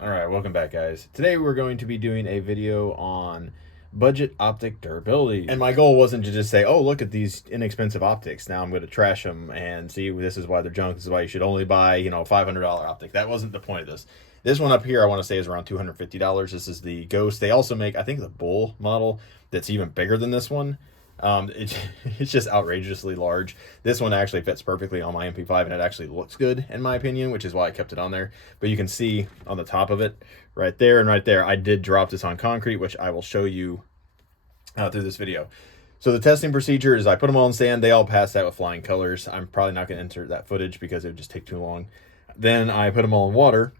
All right, welcome back, guys. Today we're going to be doing a video on budget optic durability. And my goal wasn't to just say, oh, look at these inexpensive optics. Now I'm going to trash them and see this is why they're junk. This is why you should only buy, a $500 optic. That wasn't the point of this. This one up here, I want to say, is around $250. This is the Ghost. They also make, I think, the Bull model that's even bigger than this one. It's just outrageously large. This one actually fits perfectly on my MP5, and it actually looks good in my opinion, which is why I kept it on there. But you can see on the top of it right there and right there, I did drop this on concrete, which I will show you through this video. So the testing procedure is I put them all in sand. They all passed out with flying colors. I'm probably not going to insert that footage because it would just take too long. Then I put them all in water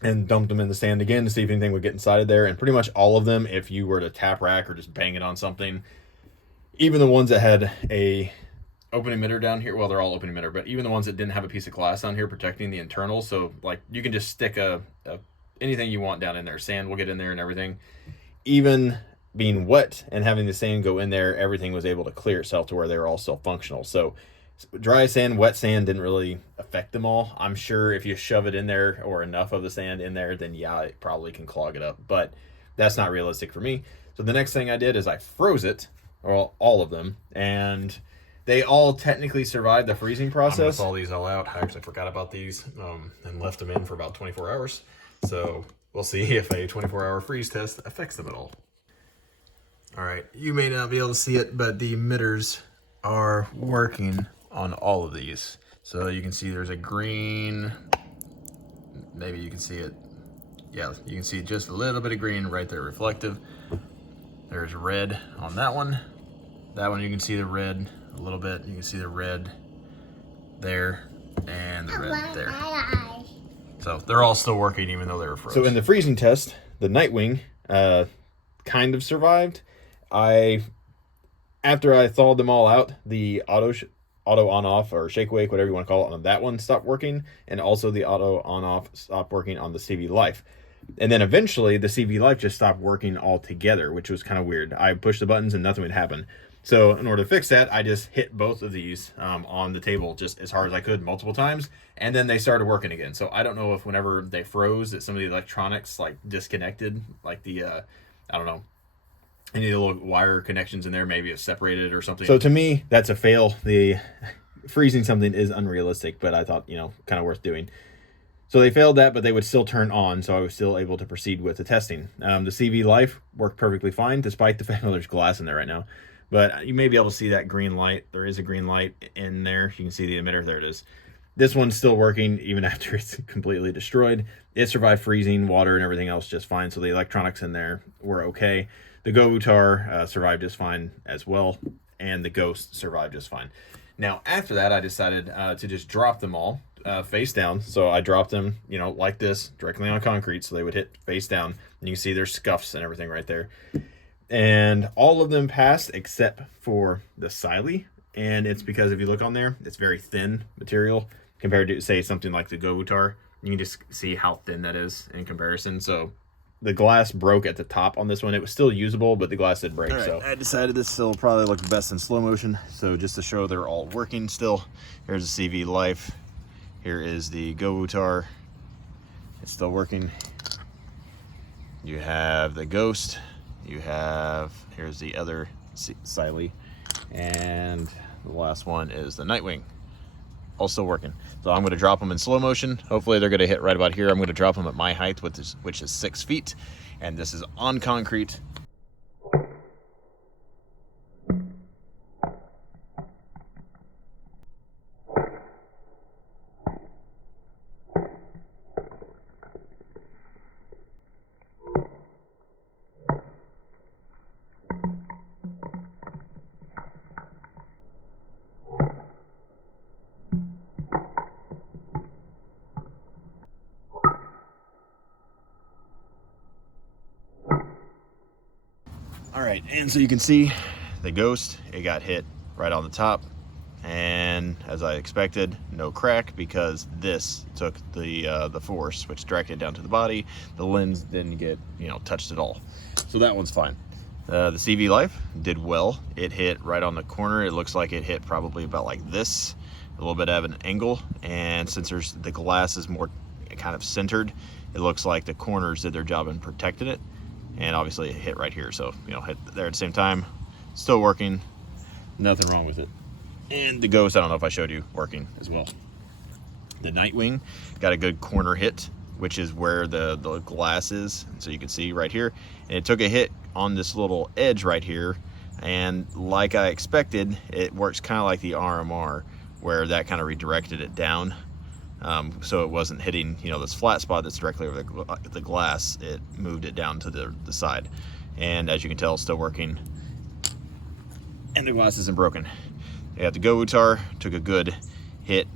and dumped them in the sand again to see if anything would get inside of there. And pretty much all of them, if you were to tap rack or just bang it on something, even the ones that had a open emitter down here, well, they're all open emitter, but even the ones that didn't have a piece of glass on here protecting the internals, so like you can just stick anything you want down in there. Sand will get in there and everything. Even being wet and having the sand go in there, everything was able to clear itself to where they were all still functional. So dry sand, wet sand didn't really affect them all. I'm sure if you shove it in there or enough of the sand in there, then yeah, it probably can clog it up, but that's not realistic for me. So the next thing I did is I froze it, or all of them, and they all technically survived the freezing process. I'm gonna thaw these all out. I actually forgot about these and left them in for about 24 hours. So we'll see if a 24-hour freeze test affects them at all. All right, you may not be able to see it, but the emitters are working on all of these. So you can see there's a green, maybe you can see it. Yeah, you can see just a little bit of green right there, reflective. There's red on that one. That one you can see the red a little bit. You can see the red there and the red there. So they're all still working even though they were frozen. So in the freezing test, the Nightwing kind of survived. After I thawed them all out, the auto on off or shake wake, whatever you want to call it, on that one stopped working, and also the auto on off stopped working on the CVLife. And then eventually the CVLife just stopped working altogether, which was kind of weird. I pushed the buttons and nothing would happen. So in order to fix that, I just hit both of these on the table just as hard as I could multiple times, and then they started working again. So I don't know if whenever they froze that some of the electronics like disconnected, like the I don't know, any of the little wire connections in there maybe have separated or something. So to me, that's a fail. The freezing something is unrealistic, but I thought, kind of worth doing. So they failed that, but they would still turn on, so I was still able to proceed with the testing. The CVLife worked perfectly fine, despite the fact that there's glass in there right now. But you may be able to see that green light. There is a green light in there. You can see the emitter. There it is. This one's still working even after it's completely destroyed. It survived freezing, water, and everything else just fine, so the electronics in there were okay. The GoWutar survived just fine as well, and the Ghost survived just fine. Now, after that, I decided to just drop them all face down. So I dropped them, like this, directly on concrete, so they would hit face down. And you can see there's scuffs and everything right there. And all of them passed except for the Cylee. And it's because if you look on there, it's very thin material compared to, say, something like the GoWutar. You can just see how thin that is in comparison. So the glass broke at the top on this one. It was still usable, but the glass did break. Right, so I decided this still probably looked best in slow motion. So just to show they're all working still, here's the CVLife. Here is the GoWutar. It's still working. You have the Ghost. Here's the other Cylee. And the last one is the Nightwing. All still working. So I'm going to drop them in slow motion. Hopefully they're going to hit right about here. I'm going to drop them at my height, which is 6 feet. And this is on concrete. All right, and so you can see the Ghost, it got hit right on the top, and as I expected, no crack because this took the force, which directed down to the body. The lens didn't get touched at all, so that one's fine. The CVLife did well. It hit right on the corner. It looks like it hit probably about like this, a little bit of an angle, and since the glass is more kind of centered, it looks like the corners did their job and protected it. And obviously it hit right here, so you know, hit there at the same time. Still working, nothing wrong with it. And the Ghost, I don't know if I showed you, working as well. The Nightwing got a good corner hit, which is where the glass is, so you can see right here. And it took a hit on this little edge right here, and like I expected, it works kind of like the RMR, where that kind of redirected it down. So it wasn't hitting, you know, this flat spot that's directly over the glass. It moved it down to the side, and as you can tell, it's still working, and the glass isn't broken. You got the GoWutar, took a good hit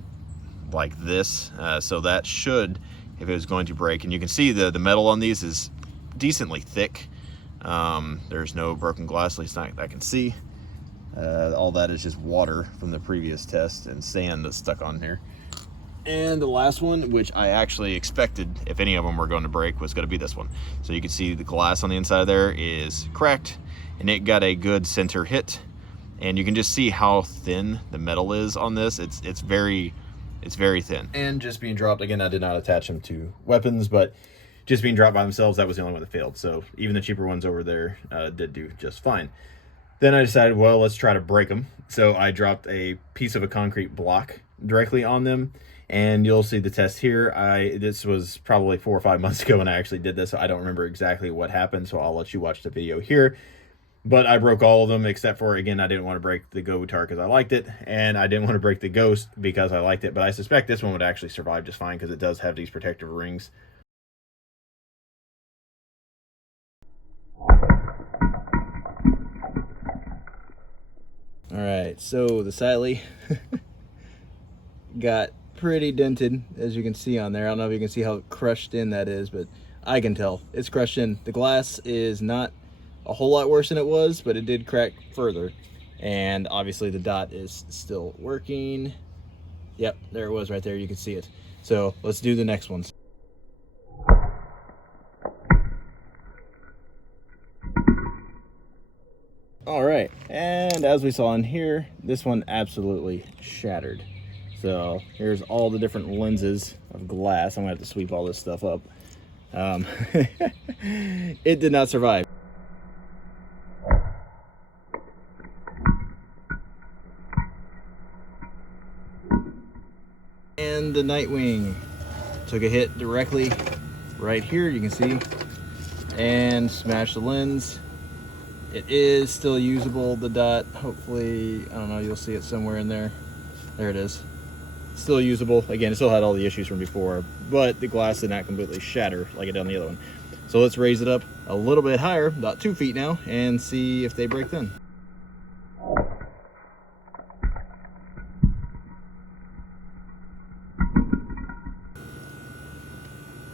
like this, so that should, if it was going to break, and you can see the metal on these is decently thick. There's no broken glass, at least not I can see. All that is just water from the previous test and sand that's stuck on here. And the last one, which I actually expected, if any of them were going to break, was going to be this one. So you can see the glass on the inside there is cracked, and it got a good center hit. And you can just see how thin the metal is on this. It's very thin. And just being dropped, again, I did not attach them to weapons, but just being dropped by themselves, that was the only one that failed. So even the cheaper ones over there did do just fine. Then I decided, well, let's try to break them. So I dropped a piece of a concrete block directly on them. And you'll see the test here. This was probably 4 or 5 months ago when I actually did this. So I don't remember exactly what happened, so I'll let you watch the video here. But I broke all of them except for, again, I didn't want to break the GoWutar because I liked it, and I didn't want to break the Ghost because I liked it. But I suspect this one would actually survive just fine because it does have these protective rings. All right, so the Cylee got pretty dented, as you can see on there. I don't know if you can see how crushed in that is, but I can tell it's crushed in. The glass is not a whole lot worse than it was, but it did crack further. And obviously the dot is still working. Yep, there it was right there, you can see it. So let's do the next ones. All right, and as we saw in here, this one absolutely shattered. So here's all the different lenses of glass. I'm gonna have to sweep all this stuff up. It did not survive. And the Nightwing took a hit directly right here, you can see, and smashed the lens. It is still usable, the dot. Hopefully, I don't know, you'll see it somewhere in there. There it is. Still usable. Again, it still had all the issues from before, but the glass did not completely shatter like it did on the other one. So let's raise it up a little bit higher, about 2 feet now, and see if they break then.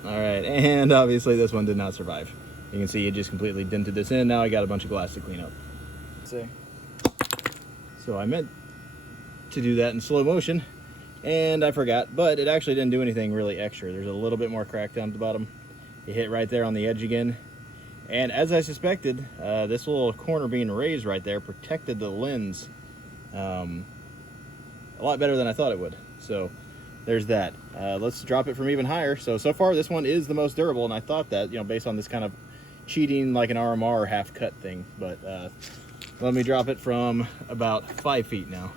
All right, and obviously this one did not survive. You can see it just completely dented this in. Now I got a bunch of glass to clean up. So I meant to do that in slow motion, and I forgot, but it actually didn't do anything really extra. There's a little bit more crack down at the bottom. It hit right there on the edge again. And as I suspected, this little corner being raised right there protected the lens a lot better than I thought it would. So there's that. Let's drop it from even higher. So far this one is the most durable, and I thought that, you know, based on this kind of cheating like an RMR half cut thing. But let me drop it from about 5 feet now.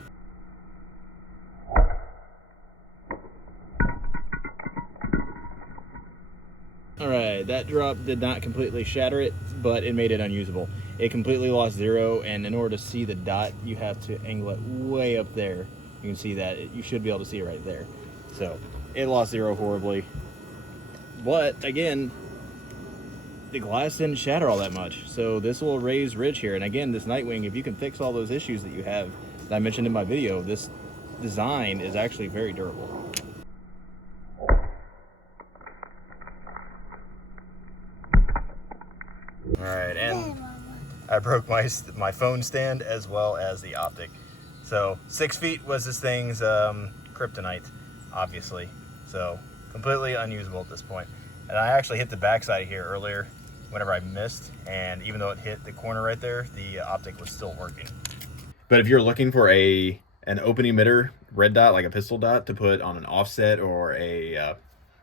All right, that drop did not completely shatter it, but it made it unusable. It completely lost zero, and in order to see the dot, you have to angle it way up there. You can see that. You should be able to see it right there. So it lost zero horribly. But again, the glass didn't shatter all that much. So this will raise ridge here. And again, this Nightwing, if you can fix all those issues that you have that I mentioned in my video, this design is actually very durable. All right, and I broke my phone stand as well as the optic. So 6 feet was this thing's kryptonite, obviously. So completely unusable at this point. And I actually hit the backside here earlier whenever I missed, and even though it hit the corner right there, the optic was still working. But if you're looking for an open emitter red dot, like a pistol dot, to put on an offset or a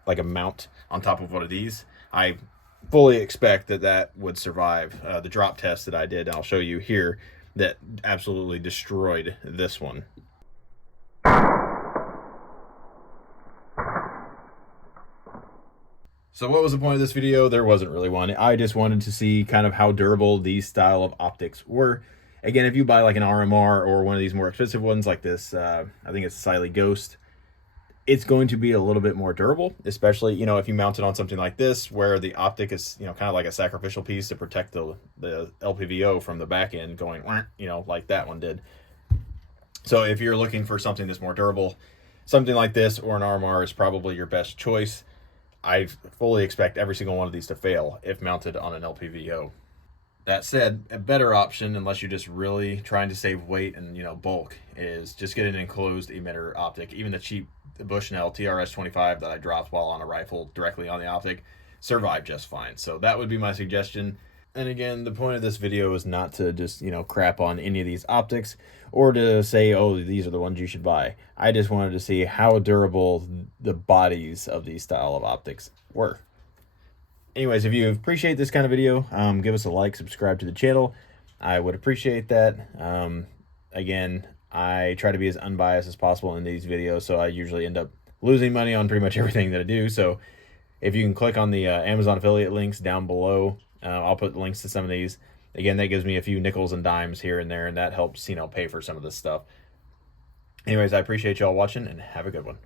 like a mount on top of one of these, I fully expect that that would survive the drop test that I did. And I'll show you here that absolutely destroyed this one. So what was the point of this video? There wasn't really one. I just wanted to see kind of how durable these style of optics were. Again, if you buy like an RMR or one of these more expensive ones like this, I think it's Cylee Ghost, it's going to be a little bit more durable, especially, you know, if you mount it on something like this, where the optic is, you know, kind of like a sacrificial piece to protect the LPVO from the back end going, you know, like that one did. So if you're looking for something that's more durable, something like this or an RMR is probably your best choice. I fully expect every single one of these to fail if mounted on an LPVO. That said, a better option, unless you're just really trying to save weight and, you know, bulk, is just get an enclosed emitter optic. Even the cheap Bushnell TRS-25 that I dropped while on a rifle directly on the optic survived just fine. So that would be my suggestion. And again, the point of this video is not to just, you know, crap on any of these optics or to say, oh, these are the ones you should buy. I just wanted to see how durable the bodies of these style of optics were. Anyways, if you appreciate this kind of video, give us a like, subscribe to the channel. I would appreciate that. Again, I try to be as unbiased as possible in these videos, so I usually end up losing money on pretty much everything that I do. So if you can click on the Amazon affiliate links down below, I'll put links to some of these. Again, that gives me a few nickels and dimes here and there, and that helps, you know, pay for some of this stuff. Anyways, I appreciate y'all watching, and have a good one.